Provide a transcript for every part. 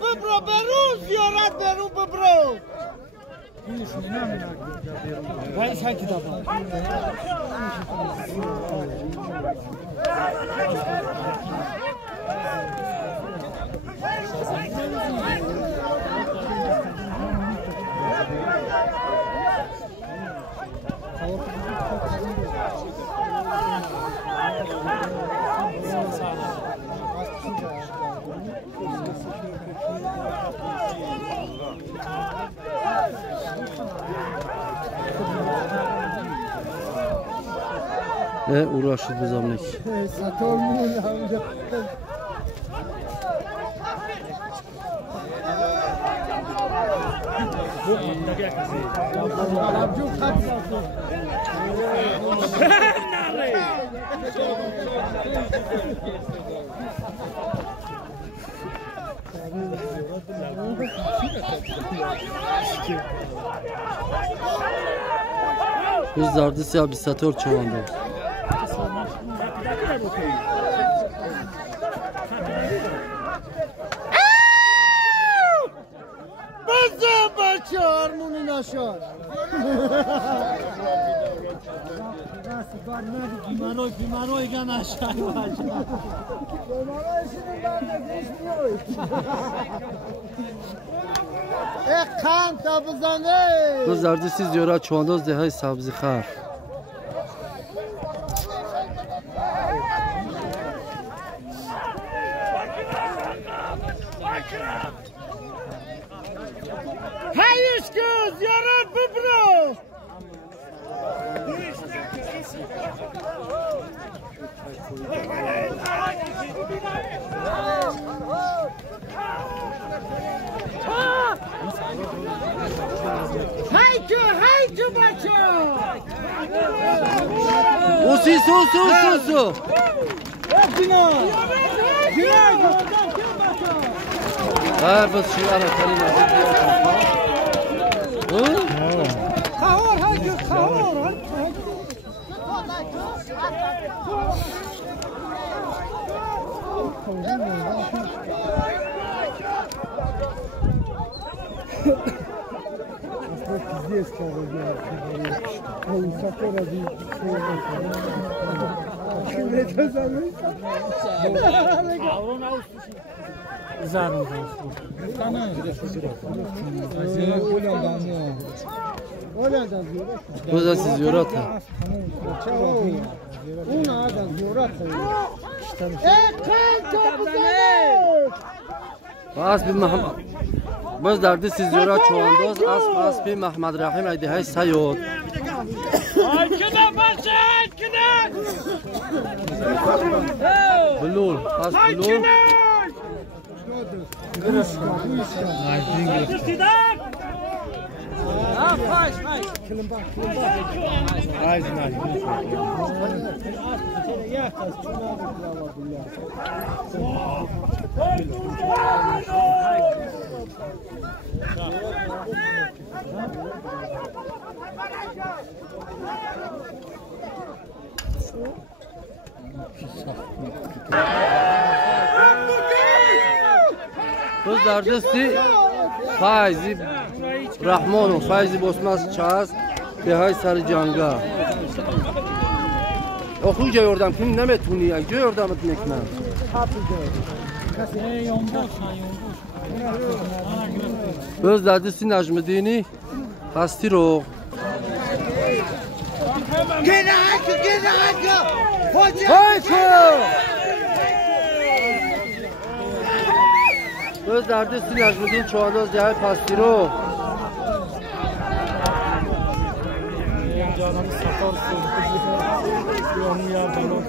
ببرو برو زیارت برو ببرو وای سای کتابا Ne uğraşır bu zamlık? Biz zardisi abi satıyor çoğunda. Bazı bacı armoni naşar. بیماروی گن aşağı kan tabuzane. Bu zardisi ziyora çoğunda dehay sabzi khar. Hayır kız yarar bibro. Haydi bacı. Usu. Bina. Ha bas şu ara kalina. Kahor haydi kahor. Здесь Bu da siz yorata. Bas bir Muhammed. Biz derdi siz yorat çoğundoz as bir Mehmet Rahim aydi hay sayot. Arkada başı arkada. Bulur, as bulur. Biz derdesti Faizi Rahmanov, Faizi Bosmaz Çaz Behay Sarı Canga. Oku gördüm kim ne metuni ya gördüm etmekle. Biz derdesti Necmedini Hastiro. Gene Biz derdesti Necmedin çoğundoz diye Pastiro. Canım satarsın. Onu yardım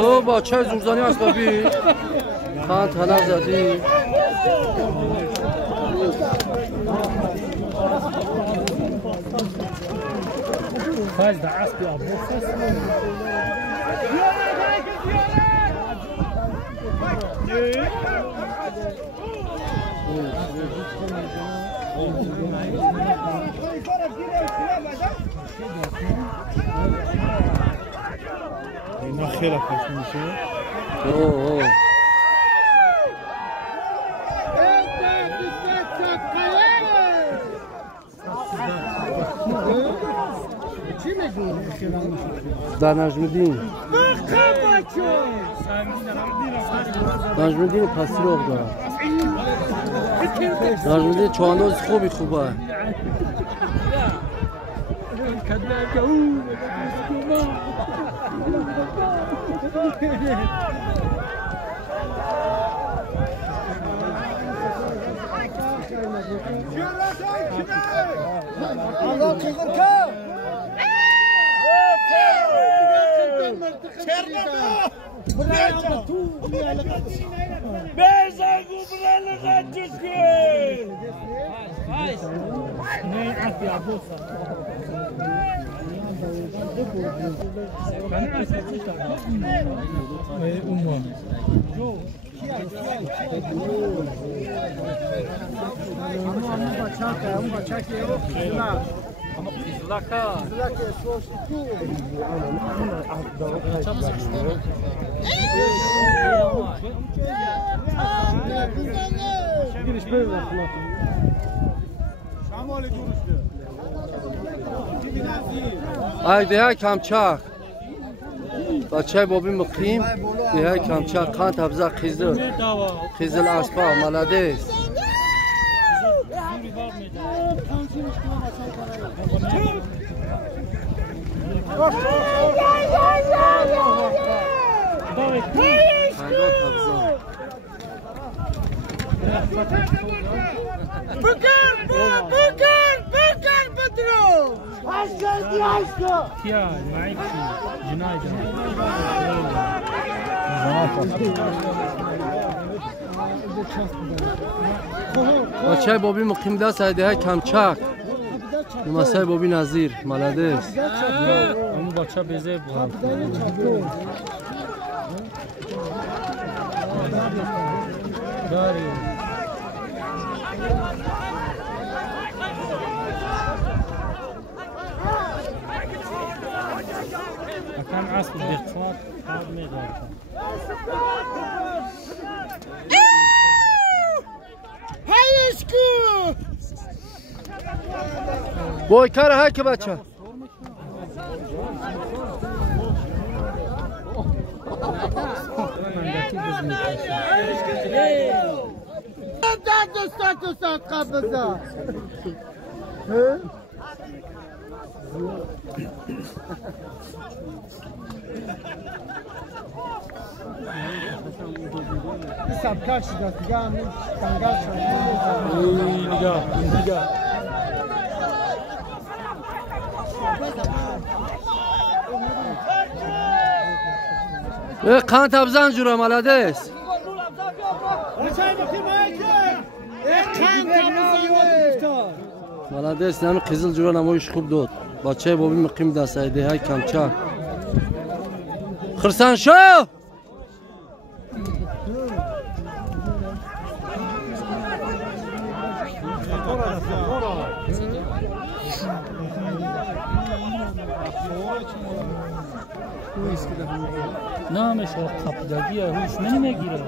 او با چه زورزانی است ببین خان طلب زدی فاز ده عسبي ابوسس نخيرك مش اوه در نجمدین نجمدین پسی رو دارم نجمدین چواندوز خوبی خوبه Aydeha kamçak. Bachey bobin muqim. Deha kamçak kan tabza qizil. Qizil aspa malades. يا معك جناي Bachey bobin muqim da saydeha kamçak. Masay bobin nazir malades. Ama bacha beze bu. Dari. كان عصب باختصار هذا ما يغير هايسكو Boy kara haki bacha. دوستات قبضه سبکار شده دیگه همین تنگل شده نگاه Kan tabzan jura malades. Malades yani qizil jura namoyish خوب dod. Bachey bobin muqim da saydeha kamçak. Xirsan sho. نامش kapıdaki huş menime girer.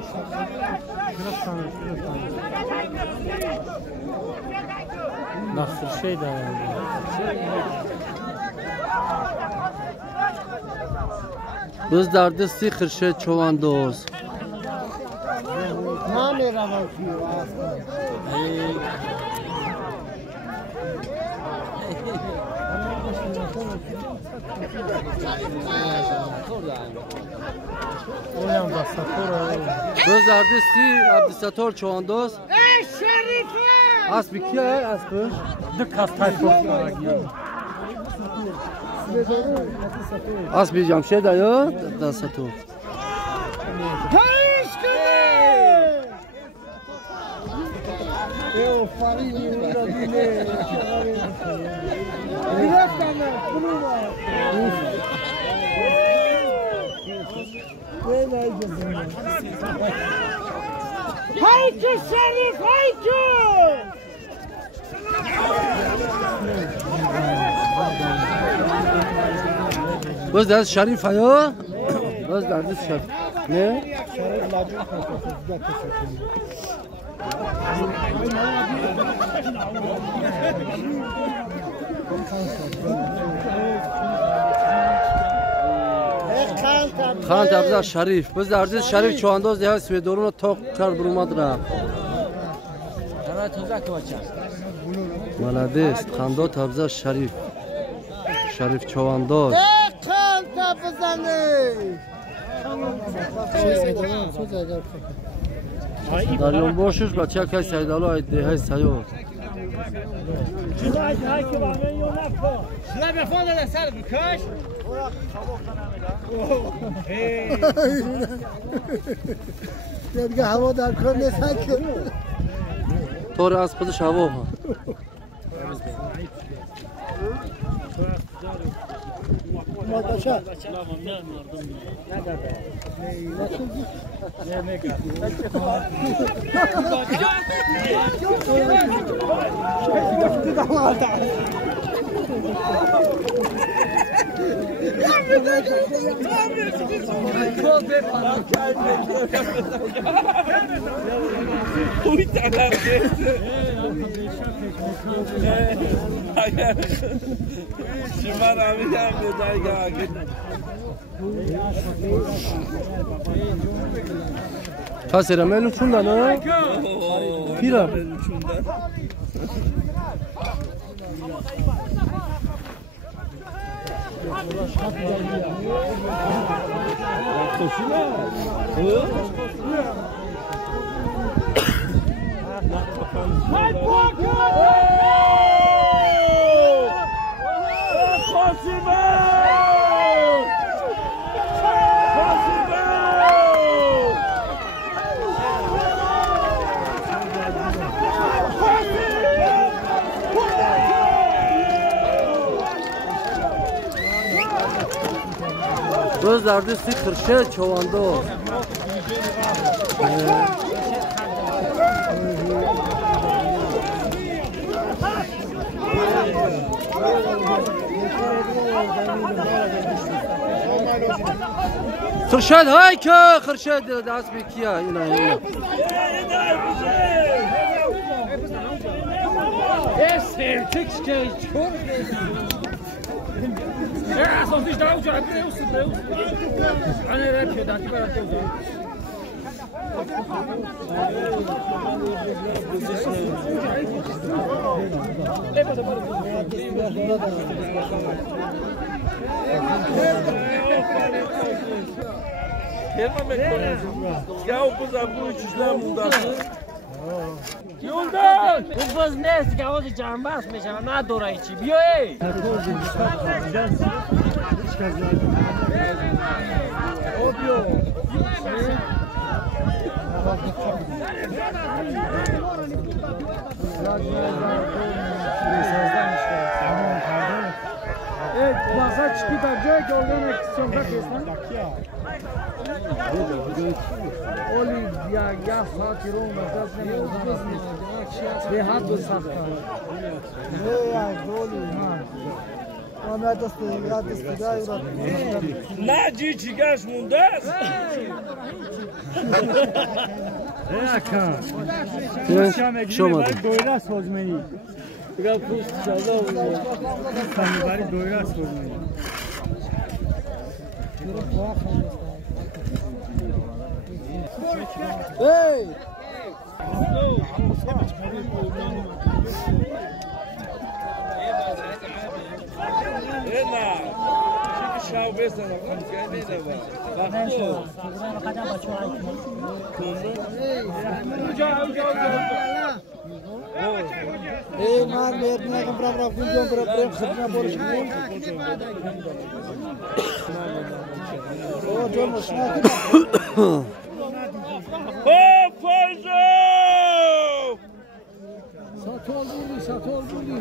Nasıl şey de Biz dardisти xirşe çovandoz. نامی روان کیو Oyan da satır. Biz dardisти Abdisator çovandoz. ای شریفه Asbi kiye asbi? Dık hastay çok. از بیجام شد یا دستتو هیچ کنه او فرینی اونجا دیگه گرفتم هایکو شریف هایکو باز درست شریف هیا باز درست شریف نه خان تبزا شریف باز درست شریف چوانداز دیگه سویدارون تا کار برومد را ملادیست خاندا تبزا شریف شریف چوانداز خان تبزنه داریون باشش بچه که سیدالو ایده های سیاد لا بفضل الله سالف الكاش دیگه هوا در کار نیست که طور از خودش هوا ها کسی را ملو چوندن ها؟ پیرا روز در دستی خرشه چوانداز خرشد های که خرشد دست بکیه اینا اینا Ja, sonst nicht da raus, ja, raus. Eine Räppchen, da gibt es Yoldaş! Bu kız ne? Gavazı cambaz mı? Ne doğru içi? Biyo ey! Evet, baza çıkacak oradan sonra kesin. Oli ya saat ron bazas ne ve hat bu safta. Ne ya dolu ha. Ama dostu ya dostu da yura. Naci çıkaş mundas. şomadı. Doyra sözmeni. Biraz pust çalda oldu. Sen bari doyra sözmeni. Hey! Ela. Çünkü şavbesen ama kendi de var. Bak bu. ای من مرد نگم برام گویم برام خدمت برش کن او جون مشنا Satol vurdu.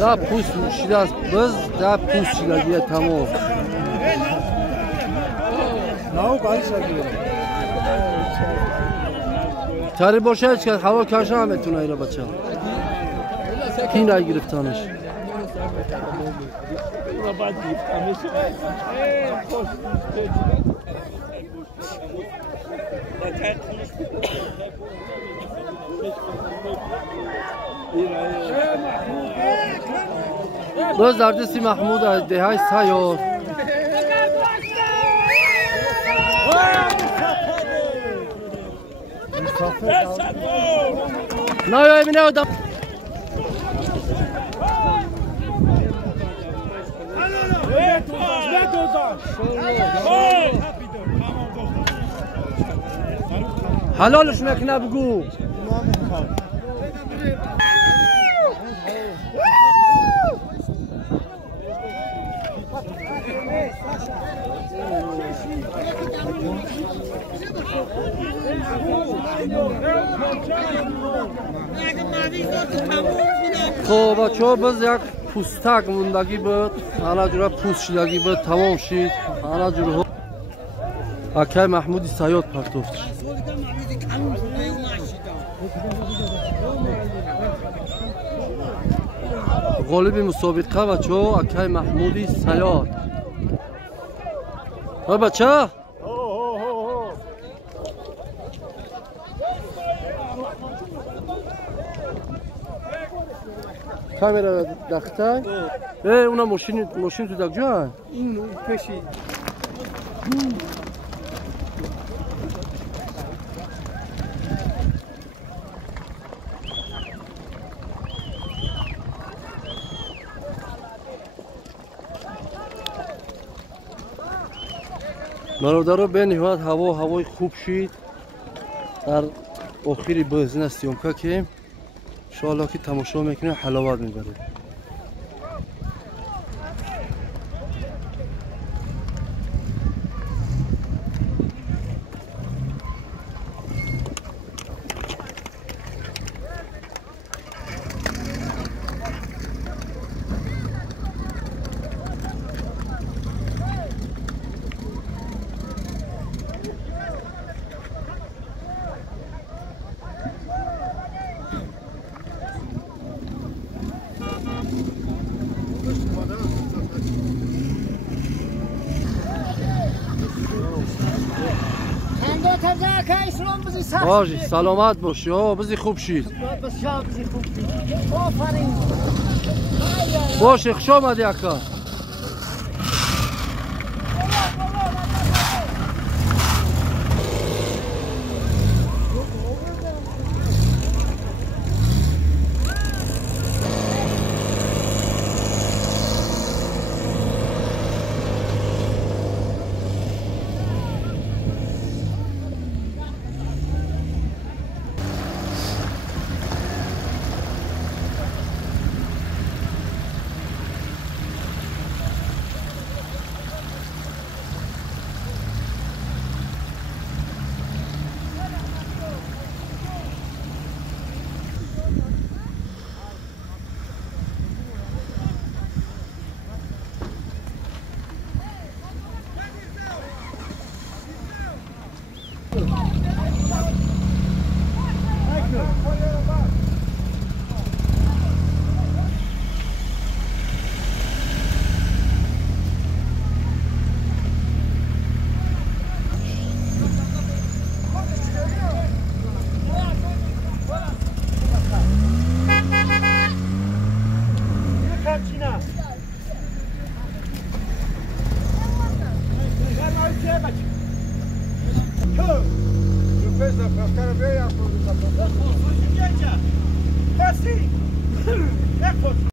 Da pust muşilas biz da pustçiler diye tamam. ناو کاری شدی تری باشه که هوا کاشا هم میتونه ایرا بچه این رای گرفتانش باز در دستی محمود از دههای سیار نه یا ایمینه آدم حلالش میکنه بگو خب بچه ها باز یک پوستک موندگی بود همه جوره پوست شدگی بود تمام شید همه جوره اکای محمودی سیاد پرتوفت شد غالب مسابقه بچه ها اکای محمودی سیاد ها بچه ها کامera داخل اونا ماشین تو دک جان اون پشی برادرها به نهایت هوای خوب شید در آخری بزنه سیومکا که انشاءالله که تماشا میکنه حلاوت میبره باشه سلامت باشی بزی خوب شید باشه خوش آمدی اکا